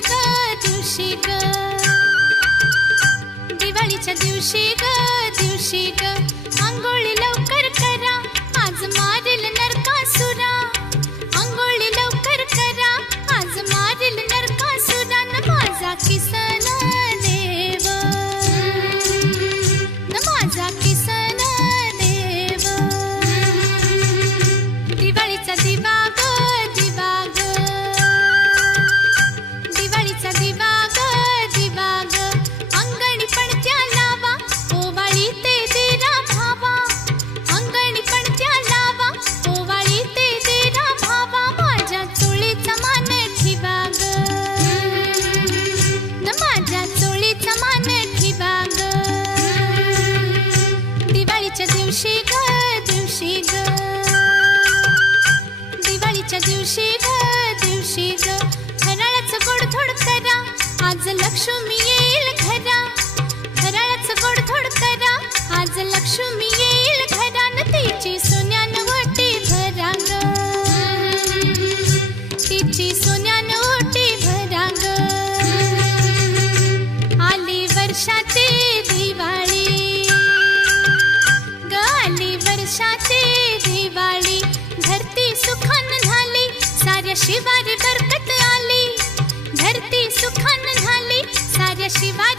ग दिवशी ग, दिवाळीच्या दिवशी ग अंघोळी लवकर करा, आज मारेल नरकासुरा. अंघोळी लवकर करा, आज मारेल नरकासुरा. न माझा किसन देव, न माझा किसन देव. दिवाळीचा दिवा ग दिवा ग, दिवाळीचा दिवा ग अंगणी पणत्या लावा, ओवाळी ते देरा भावा. अंगणी पणत्या लावा, ओवाळी ते देरा भावा. माझ्या चोळीचा मान ठेवा ग, न माझ्या चोळीचा मान ठेवा ग. दिवाळीच्या दिवशी ग दिवशी ग, दिवाळीच्या दिवशी ग फराळाचं गोडधोड करा, आज लक्ष्मी येईल घरा. फराळाचं गोडधोड करा, आज लक्ष्मी येईल घरा. न तिची सोन्यानं ओटी भरा ग, तिची सोन्यानं ओटी भरा ग. आली वर्षाची दिवाळी ग, आली वर्षाची दिवाळी. धरती सुखान झाली, साऱ्या शिवारी बरकत आली. धरती सुखान झाली, साऱ्या शिवारी